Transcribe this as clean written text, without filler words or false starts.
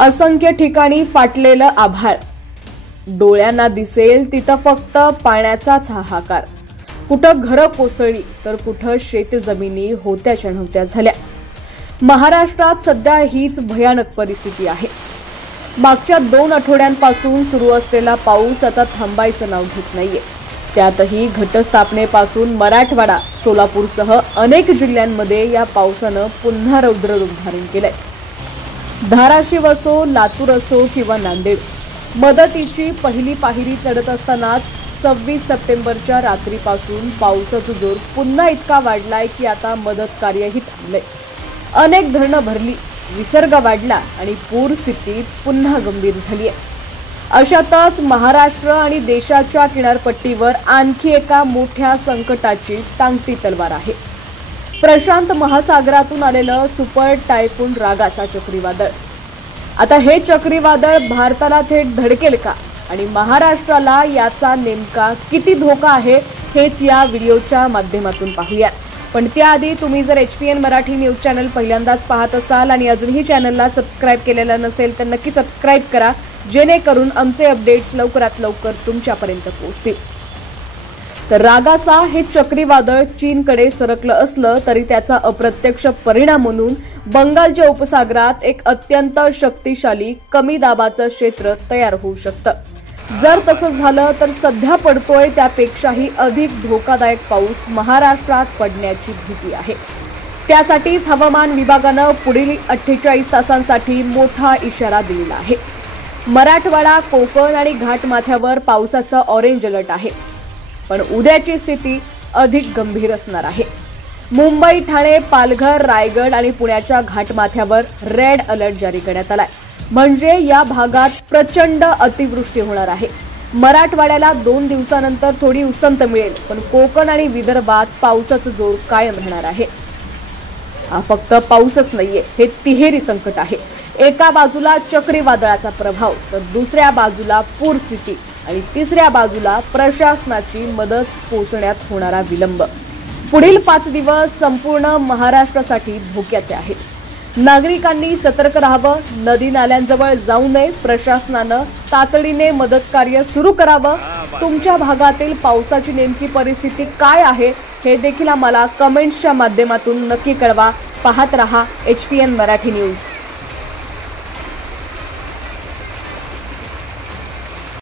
असंख्य ठिकाणी फाटलेलं आभाळ, डोळ्यांना दिसेल तिथं फक्त पाण्याचाच हाहाकार। कुठं घरं कोसळली तर कुठं शेतजमिनी होत्याच्या नव्हत्या झाल्या। महाराष्ट्रात सध्या हीच भयानक परिस्थिती आहे। मागच्या 2 आठवड्यांपासून सुरू असलेला पाऊस आता थांबायचं नाव घेत नाहीये। त्यातही घटस्थापनेपासून मराठवाडा, सोलापूरसह अनेक जिल्ह्यांमध्ये या पावसानं पुन्हा रौद्र रूप धारण केलंय। धाराशिव असो, लातूर असो किंवा नांदेड, मदतीची पहिली पायरी चढत असतानाच 26 सप्टेंबरच्या रात्रीपासून पावसाचा जोर पुन्हा इतका वाढलाय की आता मदत कार्यही थांबलंय। अनेक धरणं भरली, विसर्ग वाढला आणि पूर स्थिती पुन्हा गंभीर झाली आहे। अशातच महाराष्ट्र आणि देशाच्या किनारपट्टीवर आणखी एका मोठ्या संकटाची टांगती तलवार आहे। प्रशांत महासागरातून आलेलं सुपर टायफून रागासा चक्रीवादळ। आता हे चक्रीवादळ भारताला थेट धडकेल का आणि महाराष्ट्राला याचा नेमका किती धोका आहे हेच या व्हिडिओच्या माध्यमातून पाहूया। पण त्याआधी तुम्ही जर HPN मराठी न्यूज चॅनल पहिल्यांदाच पाहत असाल आणि अजूनही चॅनलला सबस्क्राइब केलेलं नसेल तर नक्की सबस्क्राइब करा, जेणेकरून आमचे अपडेट्स लवकरात लवकर तुमच्यापर्यंत पोहोचतील। तर रागासा हे चक्रीवादळ चीनकडे सरकलं असलं तरी त्याचा अप्रत्यक्ष परिणाम म्हणून बंगालच्या उपसागरात एक अत्यंत शक्तिशाली कमी दाबाचं क्षेत्र तयार होऊ शकतं। जर तसं झालं तर सध्या पडतोय त्यापेक्षाही अधिक धोकादायक पाऊस महाराष्ट्रात पडण्याची भीती आहे। त्यासाठीच हवामान विभागानं पुढील 48 तासांसाठी मोठा इशारा दिलेला आहे। मराठवाडा, कोकण आणि घाटमाथ्यावर पावसाचा ऑरेंज अलर्ट आहे, पण उद्याची स्थिती अधिक गंभीर असणार आहे। मुंबई, ठाणे, पालघर, रायगड आणि पुण्याच्या घाटमाथ्यावर रेड अलर्ट जारी करण्यात आलाय, म्हणजे या भागात प्रचंड अतिवृष्टी होणार आहे। मराठवाड्याला 2 दिवसानंतर थोडी उसंत मिळेल, पण कोकण आणि विदर्भात पावसाचा जोर कायम राहणार आहे। हा फक्त पाऊसच नाहीये, हे तिहेरी संकट आहे। एका बाजूला चक्रीवादळाचा प्रभाव, तर दुसऱ्या बाजूला पूर स्थिती आणि तिसऱ्या बाजूला प्रशासनाची मदत पोहोचण्यात होणारा विलंब। पुढील 5 दिवस संपूर्ण महाराष्ट्रासाठी धोक्याचे आहेत। नागरिकांनी सतर्क राहावं, नदी नाल्यांजवळ जाऊ नये, प्रशासनानं तातडीने मदत कार्य सुरू करावं। तुमच्या भागातील पावसाची नेमकी परिस्थिती काय आहे हे देखील आम्हाला कमेंट्सच्या माध्यमातून नक्की कळवा। पाहत रहा HPN मराठी न्यूज।